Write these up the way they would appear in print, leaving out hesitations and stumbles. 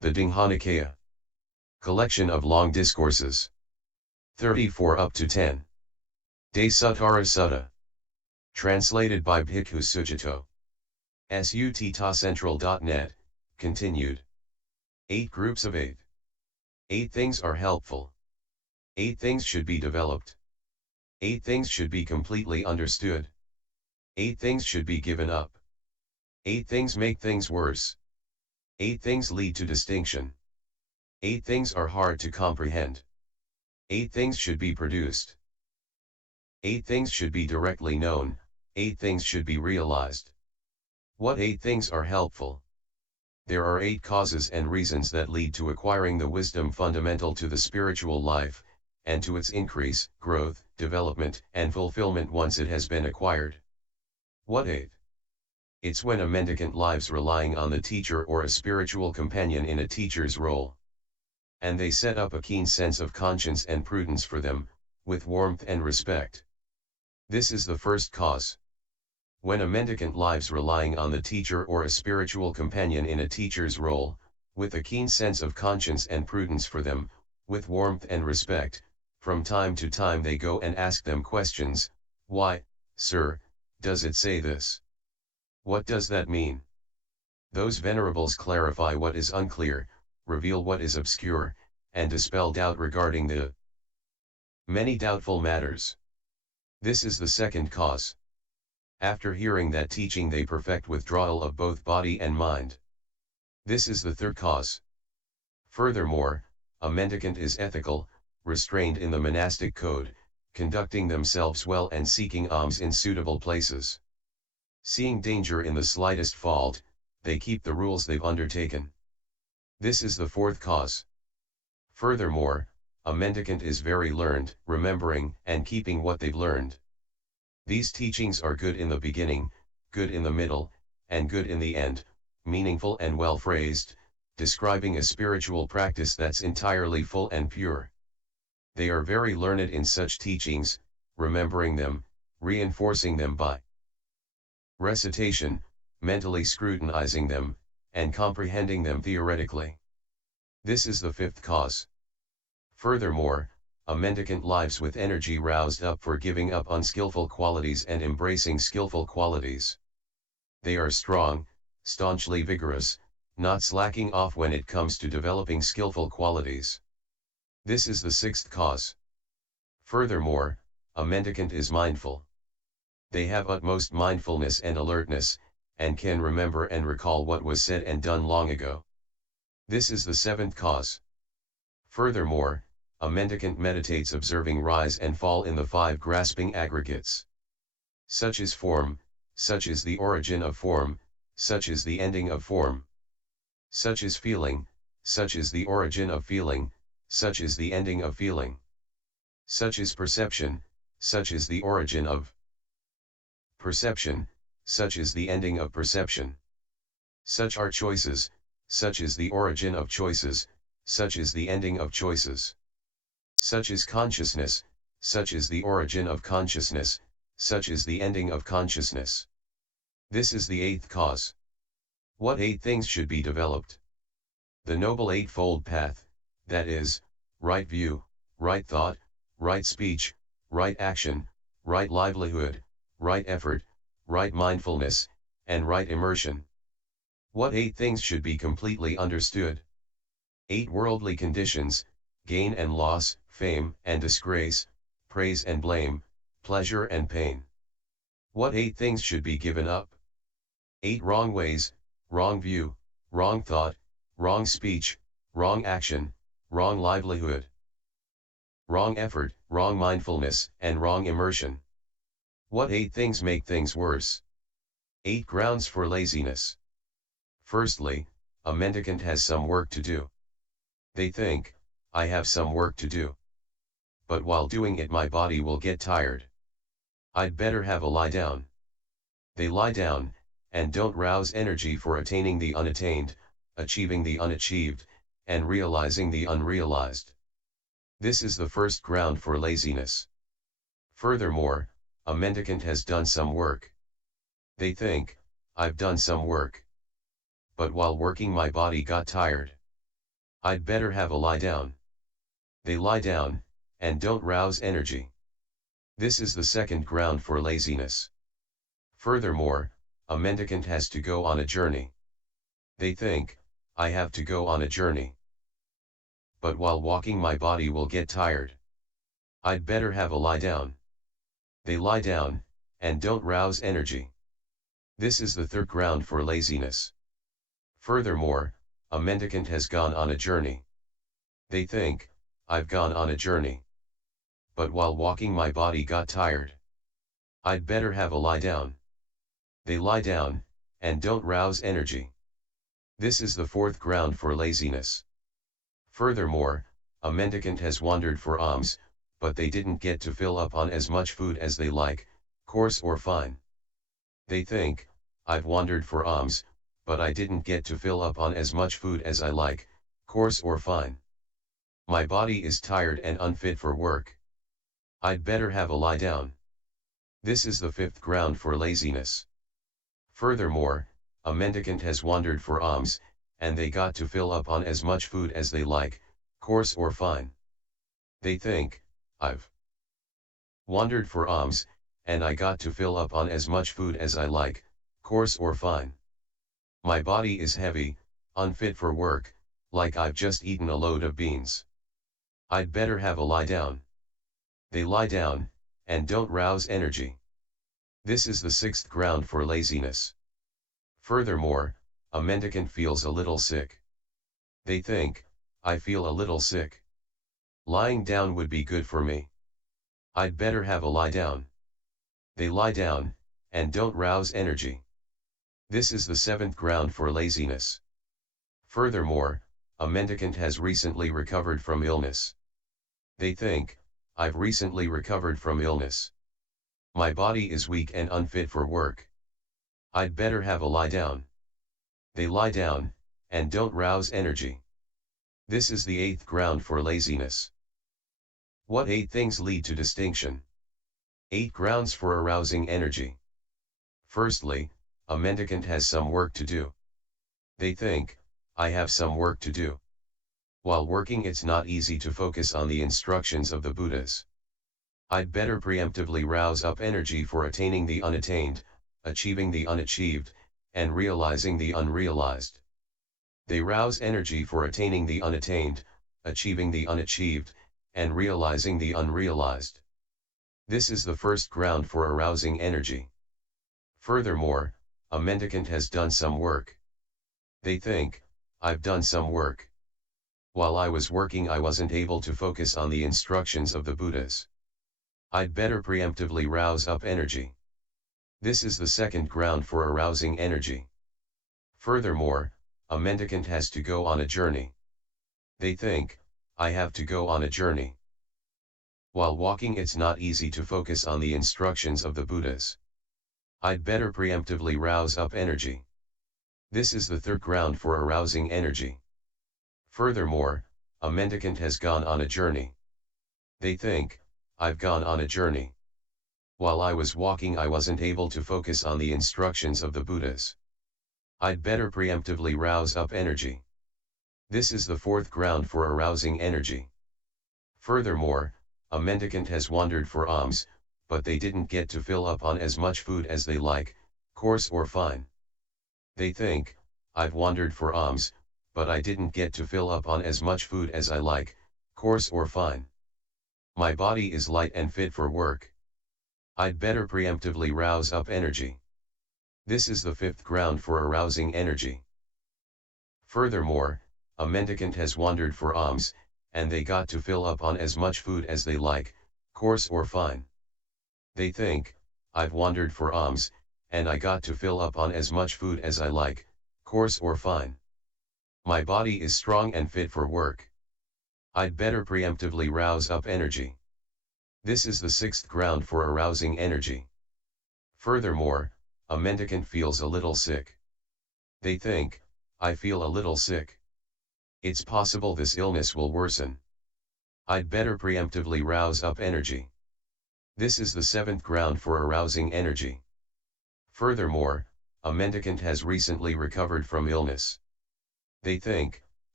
The Digha Nikaya. Collection of Long Discourses. 34 up to 10. Dasuttara Sutta. Translated by Bhikkhu Sujato. Suttacentral.net, continued. 8 groups of 8. 8 things are helpful. 8 things should be developed. 8 things should be completely understood. 8 things should be given up. 8 things make things worse. 8 things lead to distinction. 8 things are hard to comprehend. 8 things should be produced. 8 things should be directly known. 8 things should be realized. What 8 things are helpful? There are 8 causes and reasons that lead to acquiring the wisdom fundamental to the spiritual life, and to its increase, growth, development, and fulfillment once it has been acquired. What 8? It's when a mendicant lives relying on the teacher or a spiritual companion in a teacher's role. And they set up a keen sense of conscience and prudence for them, with warmth and respect. This is the first cause. When a mendicant lives relying on the teacher or a spiritual companion in a teacher's role, with a keen sense of conscience and prudence for them, with warmth and respect, from time to time they go and ask them questions. Why, sir, does it say this? What does that mean? Those venerables clarify what is unclear, reveal what is obscure, and dispel doubt regarding the many doubtful matters. This is the second cause. After hearing that teaching they perfect withdrawal of both body and mind. This is the third cause. Furthermore, a mendicant is ethical, restrained in the monastic code, conducting themselves well and seeking alms in suitable places. Seeing danger in the slightest fault, they keep the rules they've undertaken. This is the fourth cause. Furthermore, a mendicant is very learned, remembering and keeping what they've learned. These teachings are good in the beginning, good in the middle, and good in the end, meaningful and well phrased, describing a spiritual practice that's entirely full and pure. They are very learned in such teachings, remembering them, reinforcing them by recitation, mentally scrutinizing them, and comprehending them theoretically. This is the fifth cause. Furthermore, a mendicant lives with energy roused up for giving up unskillful qualities and embracing skillful qualities. They are strong, staunchly vigorous, not slacking off when it comes to developing skillful qualities. This is the sixth cause. Furthermore, a mendicant is mindful. They have utmost mindfulness and alertness, and can remember and recall what was said and done long ago. This is the seventh cause. Furthermore, a mendicant meditates observing rise and fall in the 5 grasping aggregates. Such is form, such is the origin of form, such is the ending of form. Such is feeling, such is the origin of feeling, such is the ending of feeling. Such is perception, such is the origin of perception, such is the ending of perception. Such are choices, such is the origin of choices, such is the ending of choices. Such is consciousness, such is the origin of consciousness, such is the ending of consciousness. This is the 8th cause. What 8 things should be developed? The Noble Eightfold Path, that is, right view, right thought, right speech, right action, right livelihood, right effort, right mindfulness, and right immersion. What 8 things should be completely understood? 8 worldly conditions, gain and loss, fame and disgrace, praise and blame, pleasure and pain. What 8 things should be given up? 8 wrong ways, wrong view, wrong thought, wrong speech, wrong action, wrong livelihood, wrong effort, wrong mindfulness, and wrong immersion. What 8 things make things worse? 8 grounds for laziness. Firstly, a mendicant has some work to do. They think, I have some work to do. But while doing it my body will get tired. I'd better have a lie down. They lie down, and don't rouse energy for attaining the unattained, achieving the unachieved, and realizing the unrealized. This is the first ground for laziness. Furthermore, a mendicant has done some work. They think, I've done some work. But while working my body got tired. I'd better have a lie down. They lie down, and don't rouse energy. This is the second ground for laziness. Furthermore, a mendicant has to go on a journey. They think, I have to go on a journey. But while walking my body will get tired. I'd better have a lie down. They lie down, and don't rouse energy. This is the third ground for laziness. Furthermore, a mendicant has gone on a journey. They think, I've gone on a journey. But while walking my body got tired. I'd better have a lie down. They lie down, and don't rouse energy. This is the fourth ground for laziness. Furthermore, a mendicant has wandered for alms, but they didn't get to fill up on as much food as they like, coarse or fine. They think, I've wandered for alms, but I didn't get to fill up on as much food as I like, coarse or fine. My body is tired and unfit for work. I'd better have a lie down. This is the fifth ground for laziness. Furthermore, a mendicant has wandered for alms, and they got to fill up on as much food as they like, coarse or fine. They think, I've wandered for alms, and I got to fill up on as much food as I like, coarse or fine. My body is heavy, unfit for work, like I've just eaten a load of beans. I'd better have a lie down. They lie down, and don't rouse energy. This is the sixth ground for laziness. Furthermore, a mendicant feels a little sick. They think, I feel a little sick. Lying down would be good for me. I'd better have a lie down. They lie down, and don't rouse energy. This is the seventh ground for laziness. Furthermore, a mendicant has recently recovered from illness. They think, I've recently recovered from illness. My body is weak and unfit for work. I'd better have a lie down. They lie down, and don't rouse energy. This is the eighth ground for laziness. What 8 things lead to distinction? 8 grounds for arousing energy. Firstly, a mendicant has some work to do. They think, I have some work to do. While working, it's not easy to focus on the instructions of the Buddhas. I'd better preemptively rouse up energy for attaining the unattained, achieving the unachieved, and realizing the unrealized. They rouse energy for attaining the unattained, achieving the unachieved, and realizing the unrealized. This is the first ground for arousing energy. Furthermore, a mendicant has done some work. They think, I've done some work. While I was working, I wasn't able to focus on the instructions of the Buddhas. I'd better preemptively rouse up energy. This is the second ground for arousing energy. Furthermore, a mendicant has to go on a journey. They think, I have to go on a journey. While walking, it's not easy to focus on the instructions of the Buddhas. I'd better preemptively rouse up energy. This is the third ground for arousing energy. Furthermore, a mendicant has gone on a journey. They think, I've gone on a journey. While I was walking, I wasn't able to focus on the instructions of the Buddhas. I'd better preemptively rouse up energy. This is the fourth ground for arousing energy. Furthermore, a mendicant has wandered for alms, but they didn't get to fill up on as much food as they like, coarse or fine. They think, I've wandered for alms, but I didn't get to fill up on as much food as I like, coarse or fine. My body is light and fit for work. I'd better preemptively rouse up energy. This is the fifth ground for arousing energy. Furthermore, a mendicant has wandered for alms, and they got to fill up on as much food as they like, coarse or fine. They think, I've wandered for alms, and I got to fill up on as much food as I like, coarse or fine. My body is strong and fit for work. I'd better preemptively rouse up energy. This is the sixth ground for arousing energy. Furthermore, a mendicant feels a little sick. They think, I feel a little sick. It's possible this illness will worsen. I'd better preemptively rouse up energy. This is the seventh ground for arousing energy. Furthermore, a mendicant has recently recovered from illness. They think,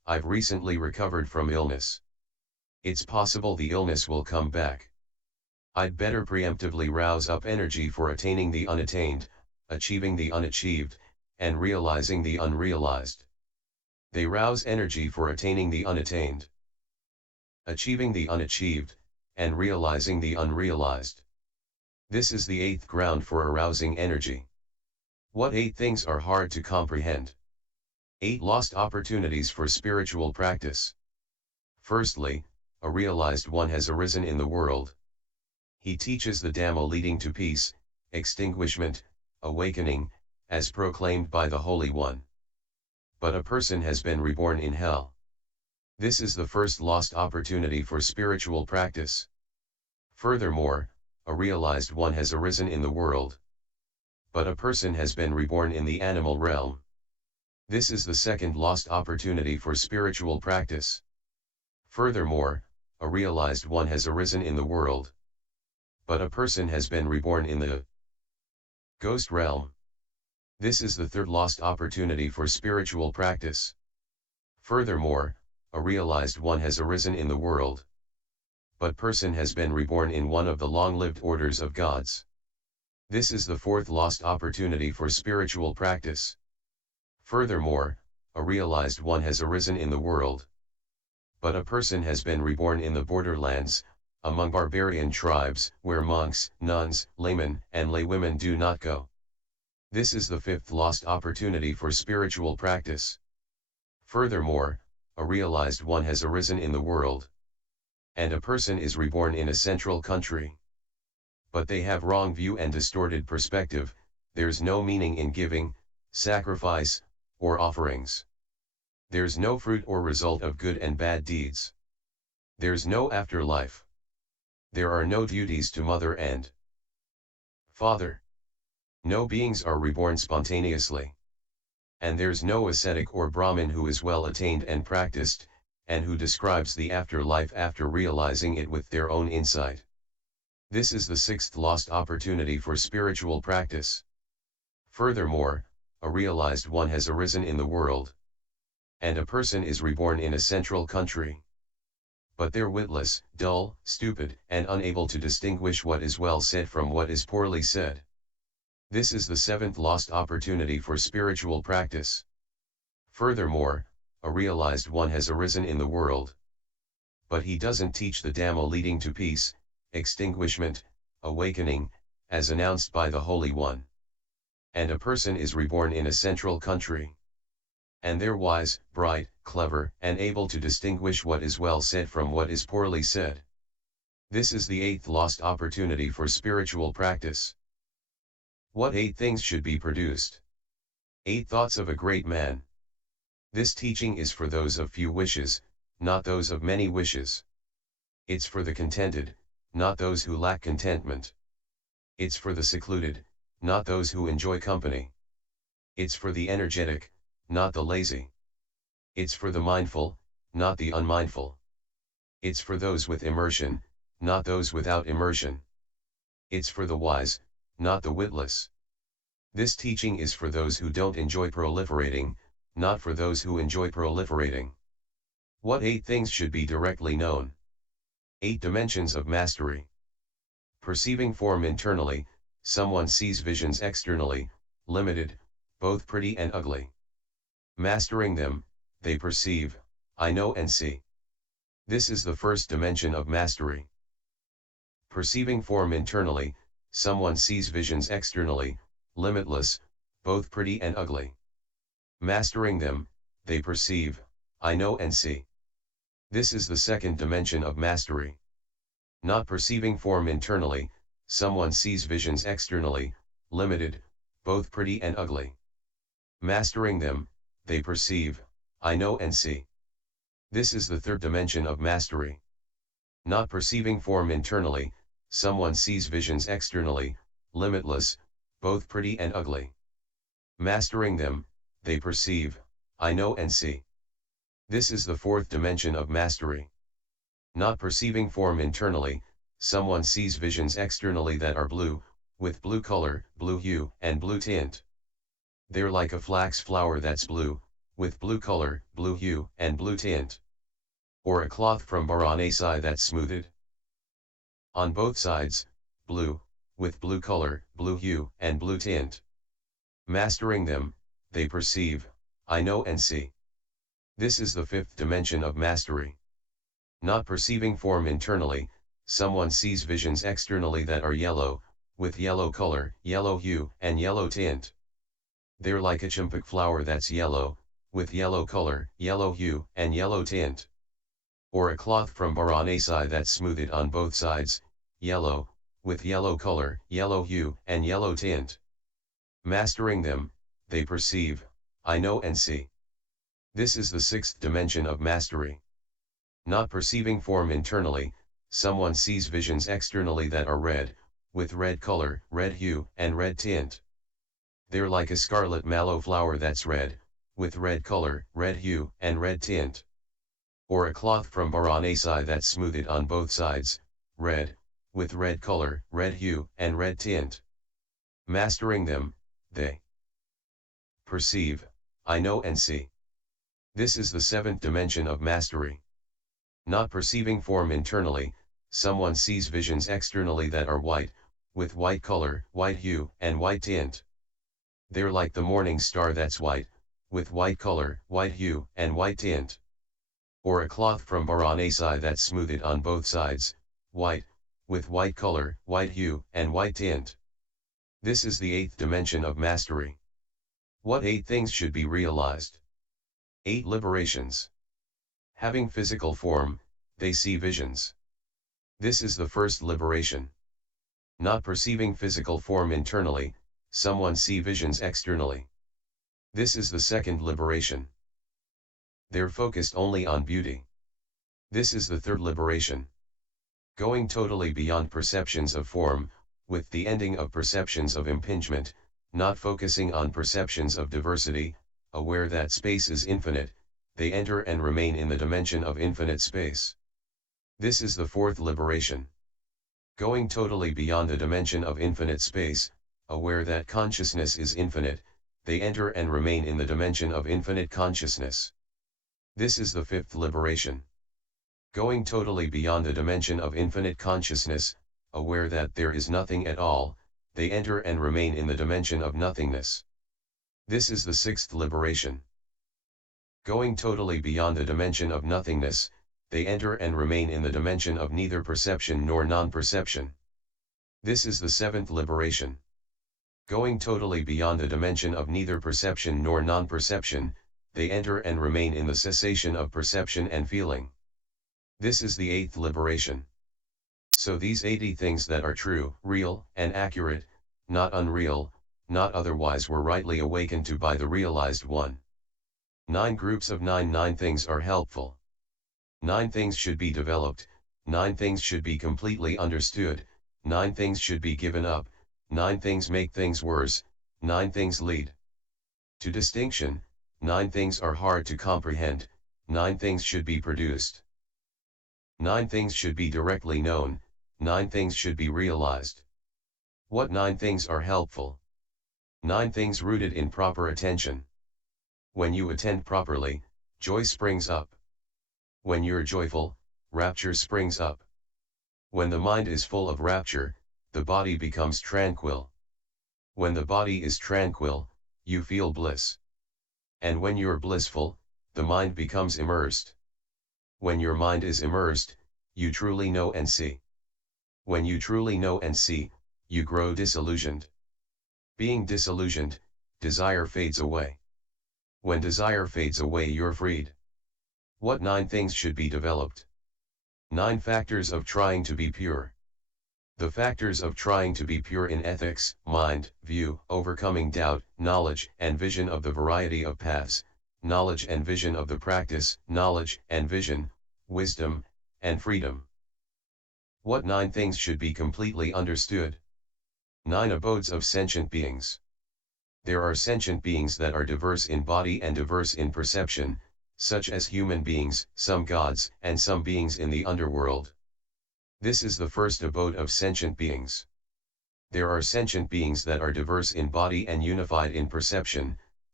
I've recently recovered from illness. It's possible the illness will come back. I'd better preemptively rouse up energy for attaining the unattained, achieving the unachieved, and realizing the unrealized. They rouse energy for attaining the unattained, achieving the unachieved, and realizing the unrealized. This is the eighth ground for arousing energy. What 8 things are hard to comprehend? 8 lost opportunities for spiritual practice. Firstly, a realized one has arisen in the world. He teaches the Dhamma leading to peace, extinguishment, awakening, as proclaimed by the Holy One. But a person has been reborn in hell. This is the first lost opportunity for spiritual practice. Furthermore, a realized one has arisen in the world. But a person has been reborn in the animal realm. This is the second lost opportunity for spiritual practice. Furthermore, a realized one has arisen in the world. But a person has been reborn in the ghost realm. This is the third lost opportunity for spiritual practice. Furthermore, a realized one has arisen in the world. But person has been reborn in one of the long-lived orders of gods. This is the fourth lost opportunity for spiritual practice. Furthermore, a realized one has arisen in the world. But a person has been reborn in the borderlands, among barbarian tribes, where monks, nuns, laymen, and laywomen do not go. This is the fifth lost opportunity for spiritual practice. Furthermore, a realized one has arisen in the world. And a person is reborn in a central country. But they have wrong view and distorted perspective. There's no meaning in giving, sacrifice, or offerings. There's no fruit or result of good and bad deeds. There's no afterlife. There are no duties to mother and father. No beings are reborn spontaneously. And there's no ascetic or Brahmin who is well attained and practiced, and who describes the afterlife after realizing it with their own insight. This is the sixth lost opportunity for spiritual practice. Furthermore, a realized one has arisen in the world. And a person is reborn in a central country. But they're witless, dull, stupid, and unable to distinguish what is well said from what is poorly said. This is the seventh lost opportunity for spiritual practice. Furthermore, a realized one has arisen in the world. But he doesn't teach the Dhamma leading to peace, extinguishment, awakening, as announced by the Holy One. And a person is reborn in a central country. And they're wise, bright, clever, and able to distinguish what is well said from what is poorly said. This is the eighth lost opportunity for spiritual practice. What 8 things should be produced? 8 thoughts of a great man. This teaching is for those of few wishes, not those of many wishes. It's for the contented, not those who lack contentment. It's for the secluded, not those who enjoy company. It's for the energetic, not the lazy. It's for the mindful, not the unmindful. It's for those with immersion, not those without immersion. It's for the wise, not the witless. This teaching is for those who don't enjoy proliferating, not for those who enjoy proliferating. What 8 things should be directly known? 8 dimensions of mastery. Perceiving form internally, someone sees visions externally, limited, both pretty and ugly. Mastering them, they perceive, I know and see. This is the first dimension of mastery. Perceiving form internally, someone sees visions externally, limitless, both pretty and ugly. Mastering them, they perceive, I know and see. This is the second dimension of mastery. Not perceiving form internally, someone sees visions externally, limited, both pretty and ugly. Mastering them, they perceive, I know and see. This is the third dimension of mastery. Not perceiving form internally, someone sees visions externally, limitless, both pretty and ugly. Mastering them, they perceive, I know and see. This is the fourth dimension of mastery. Not perceiving form internally, someone sees visions externally that are blue, with blue color, blue hue, and blue tint. They're like a flax flower that's blue, with blue color, blue hue, and blue tint. Or a cloth from Varanasi that's smoothed. On both sides, blue, with blue color, blue hue, and blue tint. Mastering them, they perceive, I know and see. This is the fifth dimension of mastery. Not perceiving form internally, someone sees visions externally that are yellow, with yellow color, yellow hue, and yellow tint. They're like a champak flower that's yellow, with yellow color, yellow hue, and yellow tint. Or a cloth from Varanasi that's smoothed on both sides, yellow, with yellow color, yellow hue, and yellow tint. Mastering them, they perceive, I know and see. This is the sixth dimension of mastery. Not perceiving form internally, someone sees visions externally that are red, with red color, red hue, and red tint. They're like a scarlet mallow flower that's red, with red color, red hue, and red tint. Or a cloth from Varanasi that's smoothed on both sides, red, with red color, red hue, and red tint. Mastering them, they perceive, I know and see. This is the seventh dimension of mastery. Not perceiving form internally, someone sees visions externally that are white, with white color, white hue, and white tint. They're like the morning star that's white, with white color, white hue, and white tint. Or a cloth from Varanasi that's smoothed on both sides, white, with white color, white hue, and white tint. This is the eighth dimension of mastery. What 8 things should be realized? 8 liberations. Having physical form, they see visions. This is the first liberation. Not perceiving physical form internally, someone see visions externally. This is the second liberation. They're focused only on beauty. This is the third liberation. Going totally beyond perceptions of form, with the ending of perceptions of impingement, not focusing on perceptions of diversity, aware that space is infinite, they enter and remain in the dimension of infinite space. This is the fourth liberation. Going totally beyond the dimension of infinite space, aware that consciousness is infinite, they enter and remain in the dimension of infinite consciousness. This is the fifth liberation. Going totally beyond the dimension of infinite consciousness, aware that there is nothing at all, they enter and remain in the dimension of nothingness. This is the sixth liberation. Going totally beyond the dimension of nothingness, they enter and remain in the dimension of neither perception nor non-perception. This is the seventh liberation. Going totally beyond the dimension of neither perception nor non-perception, they enter and remain in the cessation of perception and feeling. This is the eighth liberation. So these 80 things that are true, real, and accurate, not unreal, not otherwise were rightly awakened to by the realized one. 9 groups of 9 things are helpful. 9 things should be developed, 9 things should be completely understood, 9 things should be given up, 9 things make things worse, 9 things lead to distinction, 9 things are hard to comprehend, 9 things should be produced. 9 things should be directly known, 9 things should be realized. What 9 things are helpful? 9 things rooted in proper attention. When you attend properly, joy springs up. When you're joyful, rapture springs up. When the mind is full of rapture, the body becomes tranquil. When the body is tranquil, you feel bliss. And when you're blissful, the mind becomes immersed. When your mind is immersed, you truly know and see. When you truly know and see, you grow disillusioned. Being disillusioned, desire fades away. When desire fades away, you're freed. What 9 things should be developed? 9 factors of trying to be pure. The factors of trying to be pure in ethics, mind, view, overcoming doubt, knowledge and vision of the variety of paths, knowledge and vision of the practice, knowledge and vision, wisdom, and freedom. What 9 things should be completely understood? 9 abodes of sentient beings. There are sentient beings that are diverse in body and diverse in perception, such as human beings, some gods, and some beings in the underworld. This is the first abode of sentient beings. There are sentient beings that are diverse in body and unified in perception,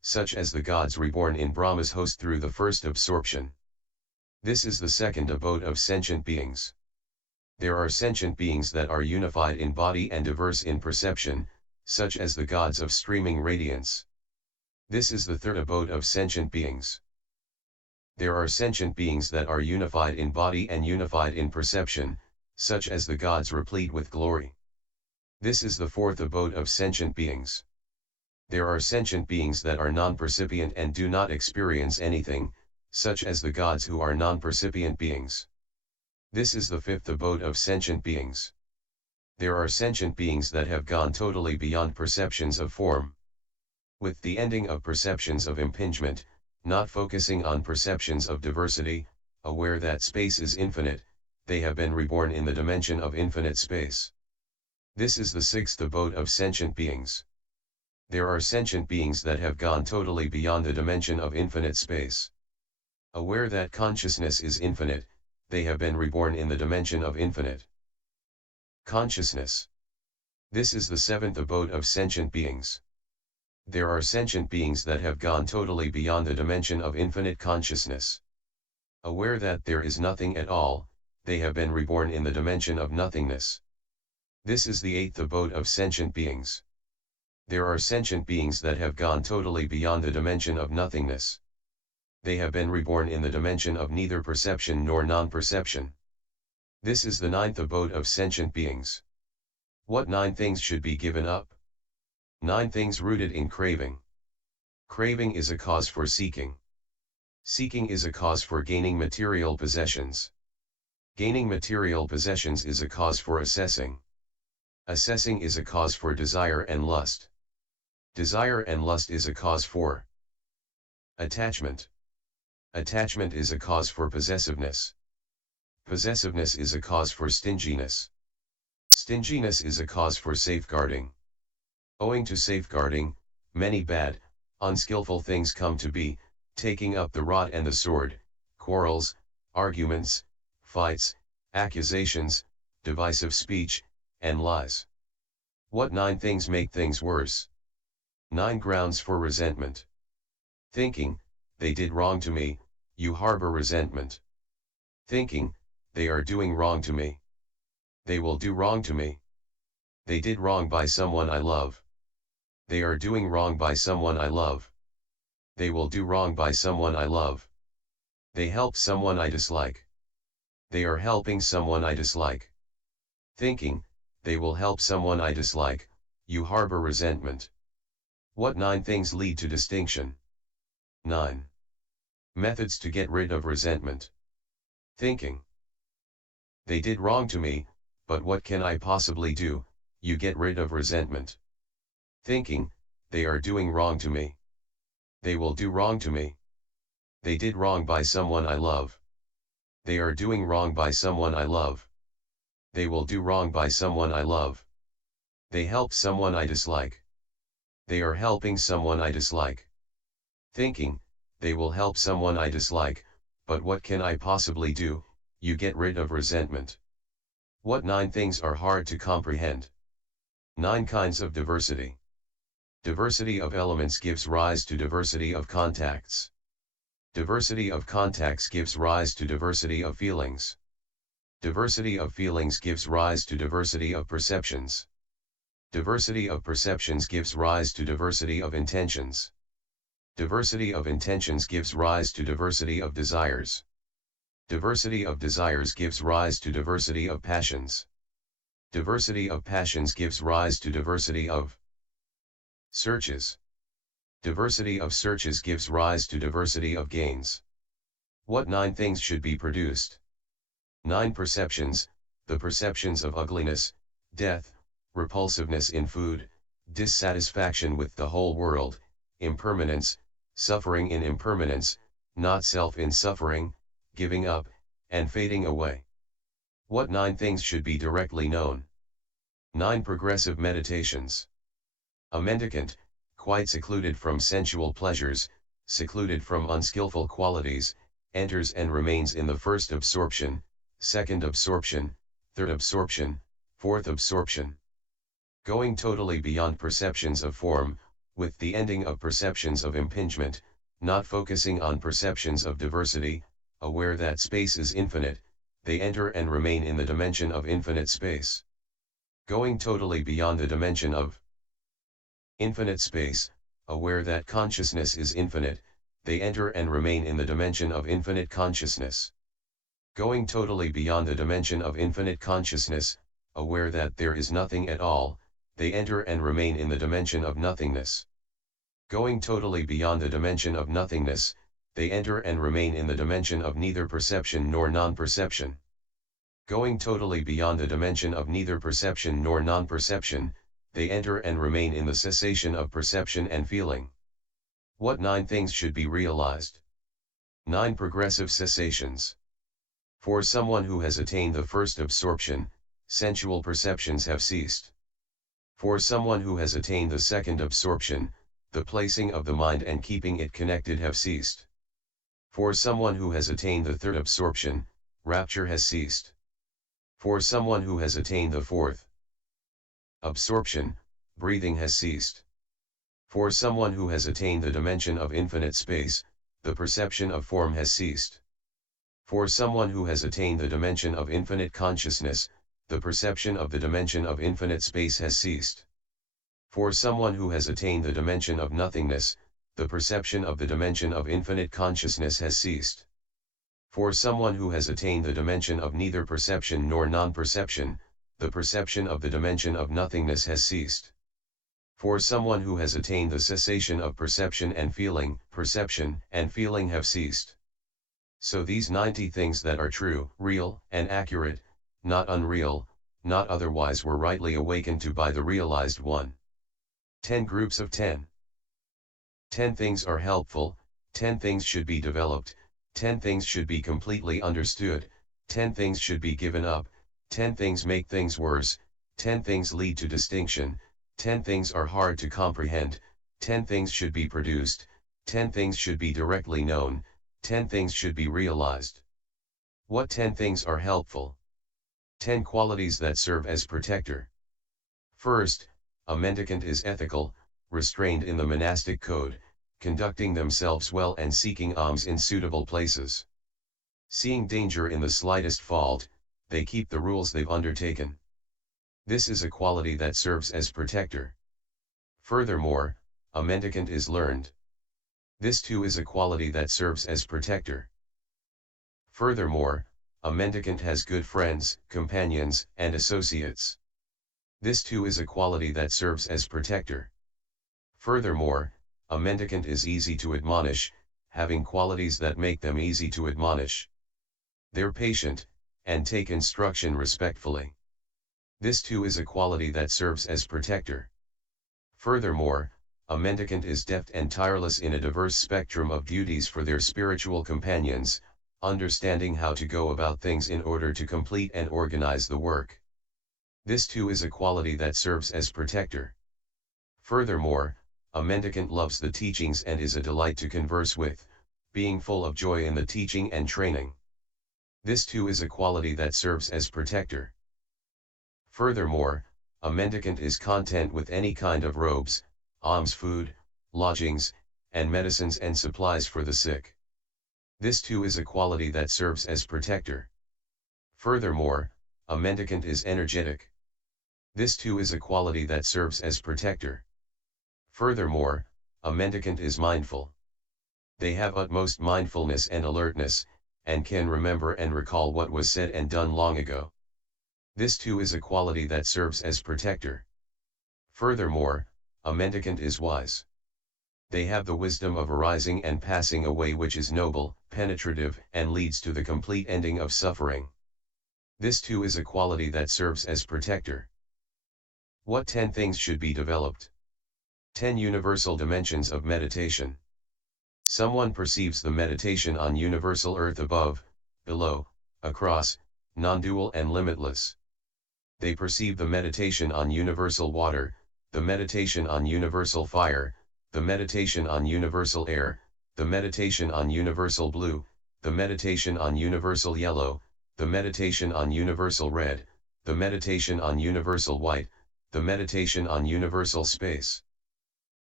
such as the gods reborn in Brahma's host through the first absorption. This is the second abode of sentient beings. There are sentient beings that are unified in body and diverse in perception, such as the gods of streaming radiance. This is the third abode of sentient beings. There are sentient beings that are unified in body and unified in perception, such as the gods replete with glory. This is the fourth abode of sentient beings. There are sentient beings that are non-percipient and do not experience anything, such as the gods who are non-percipient beings. This is the fifth abode of sentient beings. There are sentient beings that have gone totally beyond perceptions of form. With the ending of perceptions of impingement, not focusing on perceptions of diversity, aware that space is infinite, they have been reborn in the dimension of infinite space. This is the sixth abode of sentient beings. There are sentient beings that have gone totally beyond the dimension of infinite space. Aware that consciousness is infinite, they have been reborn in the dimension of infinite consciousness. This is the seventh abode of sentient beings. There are sentient beings that have gone totally beyond the dimension of infinite consciousness. Aware that there is nothing at all, they have been reborn in the dimension of nothingness. This is the eighth abode of sentient beings. There are sentient beings that have gone totally beyond the dimension of nothingness. They have been reborn in the dimension of neither perception nor non-perception. This is the ninth abode of sentient beings. What 9 things should be given up? 9 things rooted in craving. Craving is a cause for seeking. Seeking is a cause for gaining material possessions. Gaining material possessions is a cause for assessing. Assessing is a cause for desire and lust. Desire and lust is a cause for attachment. Attachment is a cause for possessiveness. Possessiveness is a cause for stinginess. Stinginess is a cause for safeguarding. Owing to safeguarding, many bad, unskillful things come to be, taking up the rod and the sword, quarrels, arguments, fights, accusations, divisive speech, and lies. What 9 things make things worse? 9 grounds for resentment. Thinking, they did wrong to me, you harbor resentment. Thinking, they are doing wrong to me. They will do wrong to me. They did wrong by someone I love. They are doing wrong by someone I love. They will do wrong by someone I love. They help someone I dislike. They are helping someone I dislike. Thinking, they will help someone I dislike, you harbor resentment. What 9 things lead to distinction? 9. Methods to get rid of resentment. Thinking, they did wrong to me, but what can I possibly do? You get rid of resentment. Thinking, they are doing wrong to me. They will do wrong to me. They did wrong by someone I love. They are doing wrong by someone I love. They will do wrong by someone I love. They help someone I dislike. They are helping someone I dislike. Thinking, they will help someone I dislike, but what can I possibly do? You get rid of resentment. What 9 things are hard to comprehend? 9 kinds of diversity. Diversity of elements gives rise to diversity of contacts. Diversity of contacts gives rise to diversity of feelings. Diversity of feelings gives rise to diversity of perceptions. Diversity of perceptions gives rise to diversity of intentions. Diversity of intentions gives rise to diversity of desires. Diversity of desires gives rise to diversity of passions. Diversity of passions gives rise to diversity of searches. Diversity of searches gives rise to diversity of gains. What 9 things should be produced? 9 perceptions, the perceptions of ugliness, death, repulsiveness in food, dissatisfaction with the whole world, impermanence, suffering in impermanence, not self in suffering, giving up, and fading away. What 9 things should be directly known? 9 progressive meditations. A mendicant, quite secluded from sensual pleasures, secluded from unskillful qualities, enters and remains in the first absorption, second absorption, third absorption, fourth absorption. Going totally beyond perceptions of form, with the ending of perceptions of impingement, not focusing on perceptions of diversity, aware that space is infinite, they enter and remain in the dimension of infinite space. Going totally beyond the dimension of infinite space, aware that consciousness is infinite, they enter and remain in the dimension of infinite consciousness. Going totally beyond the dimension of infinite consciousness, aware that there is nothing at all, they enter and remain in the dimension of nothingness. Going totally beyond the dimension of nothingness, they enter and remain in the dimension of neither perception nor non-perception. Going totally beyond the dimension of neither perception nor non-perception, they enter and remain in the cessation of perception and feeling. What 9 things should be realized? 9 progressive cessations. For someone who has attained the first absorption, sensual perceptions have ceased. For someone who has attained the second absorption, the placing of the mind and keeping it connected have ceased. For someone who has attained the third absorption, rapture has ceased. For someone who has attained the fourth absorption, breathing has ceased. For someone who has attained the dimension of infinite space, the perception of form has ceased. For someone who has attained the dimension of infinite consciousness, the perception of the dimension of infinite space has ceased. For someone who has attained the dimension of nothingness, the perception of the dimension of infinite consciousness has ceased. For someone who has attained the dimension of neither perception nor non-perception, the perception of the dimension of nothingness has ceased. For someone who has attained the cessation of perception and feeling, perception and feeling have ceased. So these 90 things that are true, real, and accurate, not unreal, not otherwise, were rightly awakened to by the realized one. 10 groups of 10. 10 things are helpful, 10 things should be developed, 10 things should be completely understood, 10 things should be given up, 10 things make things worse, 10 things lead to distinction, 10 things are hard to comprehend, 10 things should be produced, 10 things should be directly known, 10 things should be realized. What 10 things are helpful? 10 qualities that serve as protector. First, a mendicant is ethical, restrained in the monastic code, conducting themselves well and seeking alms in suitable places. Seeing danger in the slightest fault, they keep the rules they've undertaken. This is a quality that serves as protector. Furthermore, a mendicant is learned. This too is a quality that serves as protector. Furthermore, a mendicant has good friends, companions, and associates. This too is a quality that serves as protector. Furthermore, a mendicant is easy to admonish, having qualities that make them easy to admonish. They're patient, and take instruction respectfully. This too is a quality that serves as protector. Furthermore, a mendicant is deft and tireless in a diverse spectrum of duties for their spiritual companions, understanding how to go about things in order to complete and organize the work. This too is a quality that serves as protector. Furthermore, a mendicant loves the teachings and is a delight to converse with, being full of joy in the teaching and training. This too is a quality that serves as protector. Furthermore, a mendicant is content with any kind of robes, alms food, lodgings, and medicines and supplies for the sick. This too is a quality that serves as protector. Furthermore, a mendicant is energetic. This too is a quality that serves as protector. Furthermore, a mendicant is mindful. They have utmost mindfulness and alertness, and can remember and recall what was said and done long ago. This too is a quality that serves as protector. Furthermore, a mendicant is wise. They have the wisdom of arising and passing away, which is noble, penetrative, and leads to the complete ending of suffering. This too is a quality that serves as protector. What 10 things should be developed? 10 universal dimensions of meditation. Someone perceives the meditation on universal earth above, below, across, non-dual and limitless. They perceive the meditation on universal water, the meditation on universal fire, the meditation on universal air, the meditation on universal blue, the meditation on universal yellow, the meditation on universal red, the meditation on universal white, the meditation on universal space.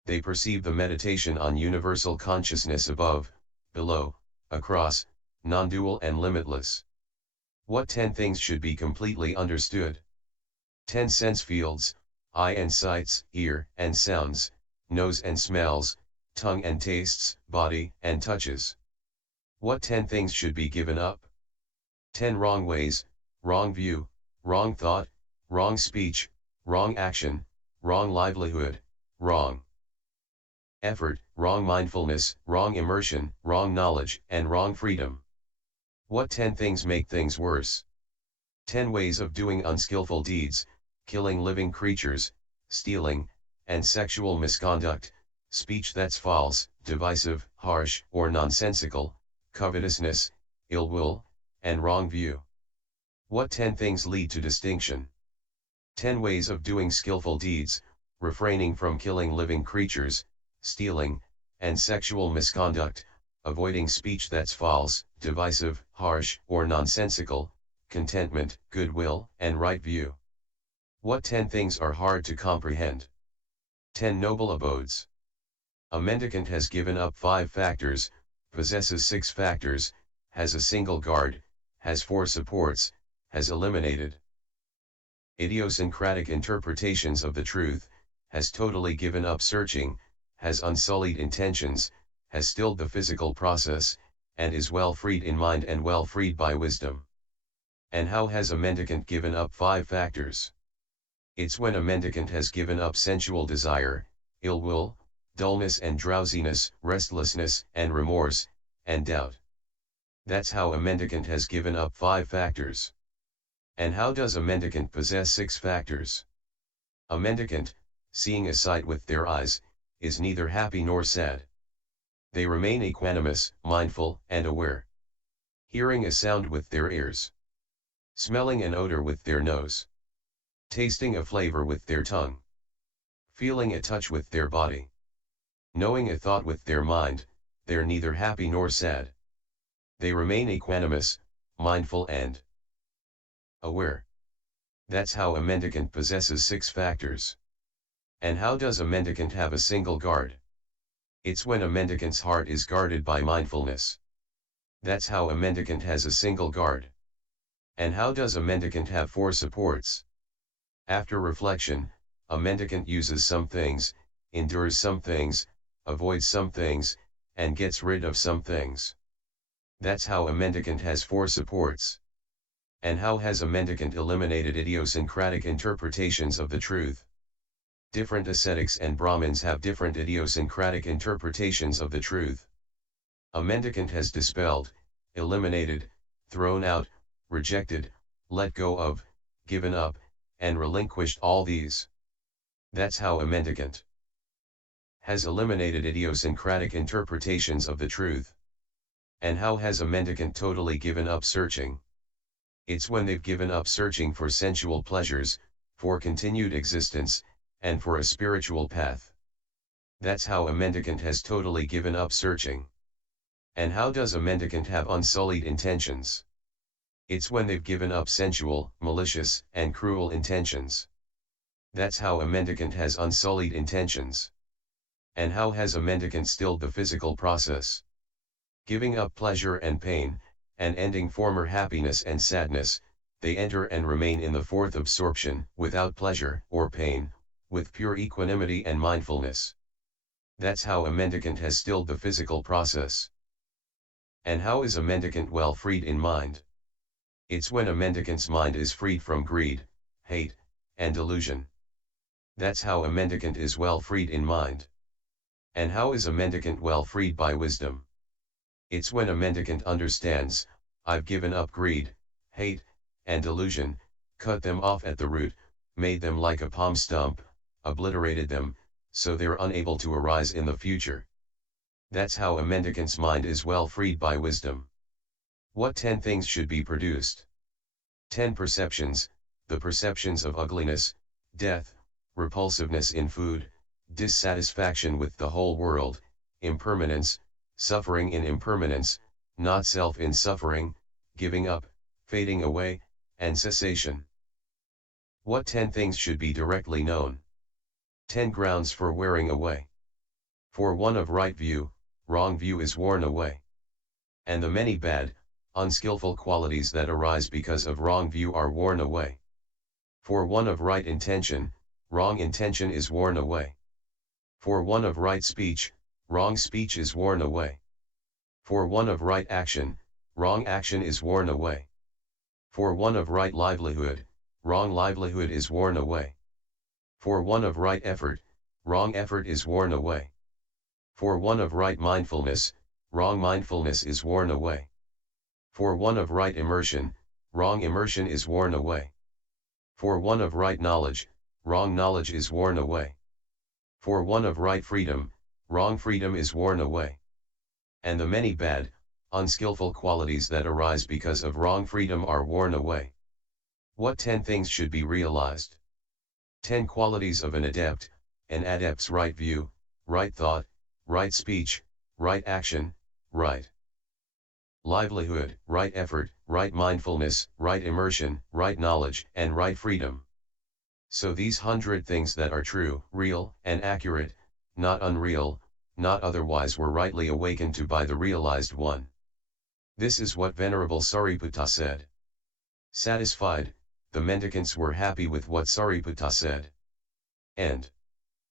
They perceive the meditation on universal consciousness above, below, across, non-dual and limitless. What 10 things should be completely understood? 10 sense fields, eye and sights, ear and sounds, nose and smells, tongue and tastes, body and touches. What 10 things should be given up? 10 wrong ways, wrong view, wrong thought, wrong speech, wrong action, wrong livelihood, wrong effort, wrong mindfulness, wrong immersion, wrong knowledge, and wrong freedom. What 10 things make things worse? 10 ways of doing unskillful deeds, killing living creatures, stealing, and sexual misconduct, speech that's false, divisive, harsh, or nonsensical, covetousness, ill will, and wrong view. What 10 things lead to distinction? 10 ways of doing skillful deeds, refraining from killing living creatures, stealing, and sexual misconduct, avoiding speech that's false, divisive, harsh, or nonsensical, contentment, goodwill, and right view. What 10 things are hard to comprehend? 10 noble abodes. A mendicant has given up 5 factors, possesses 6 factors, has a single guard, has 4 supports, has eliminated idiosyncratic interpretations of the truth, has totally given up searching, has unsullied intentions, has stilled the physical process, and is well freed in mind and well freed by wisdom. And how has a mendicant given up 5 factors? It's when a mendicant has given up sensual desire, ill will, dullness and drowsiness, restlessness and remorse, and doubt. That's how a mendicant has given up 5 factors. And how does a mendicant possess 6 factors? A mendicant, seeing a sight with their eyes, is neither happy nor sad. They remain equanimous, mindful, and aware. Hearing a sound with their ears. Smelling an odor with their nose. Tasting a flavor with their tongue. Feeling a touch with their body. Knowing a thought with their mind, they're neither happy nor sad. They remain equanimous, mindful and aware. That's how a mendicant possesses 6 factors. And how does a mendicant have a single guard? It's when a mendicant's heart is guarded by mindfulness. That's how a mendicant has a single guard. And how does a mendicant have 4 supports? After reflection, a mendicant uses some things, endures some things, avoids some things, and gets rid of some things. That's how a mendicant has 4 supports. And how has a mendicant eliminated idiosyncratic interpretations of the truth? Different ascetics and Brahmins have different idiosyncratic interpretations of the truth. A mendicant has dispelled, eliminated, thrown out, rejected, let go of, given up, and relinquished all these. That's how a mendicant has eliminated idiosyncratic interpretations of the truth. And how has a mendicant totally given up searching? It's when they've given up searching for sensual pleasures, for continued existence, and for a spiritual path. That's how a mendicant has totally given up searching. And how does a mendicant have unsullied intentions? It's when they've given up sensual, malicious, and cruel intentions. That's how a mendicant has unsullied intentions. And how has a mendicant stilled the physical process? Giving up pleasure and pain, and ending former happiness and sadness, they enter and remain in the 4th absorption, without pleasure or pain, with pure equanimity and mindfulness. That's how a mendicant has stilled the physical process. And how is a mendicant well freed in mind? It's when a mendicant's mind is freed from greed, hate, and delusion. That's how a mendicant is well freed in mind. And how is a mendicant well freed by wisdom? It's when a mendicant understands, I've given up greed, hate, and delusion, cut them off at the root, made them like a palm stump, obliterated them, so they're unable to arise in the future. That's how a mendicant's mind is well freed by wisdom. What 10 things should be produced? 10 perceptions, the perceptions of ugliness, death, repulsiveness in food, dissatisfaction with the whole world, impermanence, suffering in impermanence, not self in suffering, giving up, fading away, and cessation. What 10 things should be directly known? 10 grounds for wearing away. For one of right view, wrong view is worn away. And the many bad, unskillful qualities that arise because of wrong view are worn away. For one of right intention, wrong intention is worn away. For one of right speech, wrong speech is worn away. For one of right action, wrong action is worn away. For one of right livelihood, wrong livelihood is worn away. For one of right effort, wrong effort is worn away. For one of right mindfulness, wrong mindfulness is worn away. For one of right immersion, wrong immersion is worn away. For one of right knowledge, wrong knowledge is worn away. For one of right freedom, wrong freedom is worn away. And the many bad, unskillful qualities that arise because of wrong freedom are worn away. What 10 things should be realized? 10 qualities of an adept's right view, right thought, right speech, right action, right livelihood, right effort, right mindfulness, right immersion, right knowledge, and right freedom. So these 100 things that are true, real, and accurate, not unreal, not otherwise, were rightly awakened to by the realized one. This is what Venerable Sariputta said. Satisfied, the mendicants were happy with what Sariputta said. End.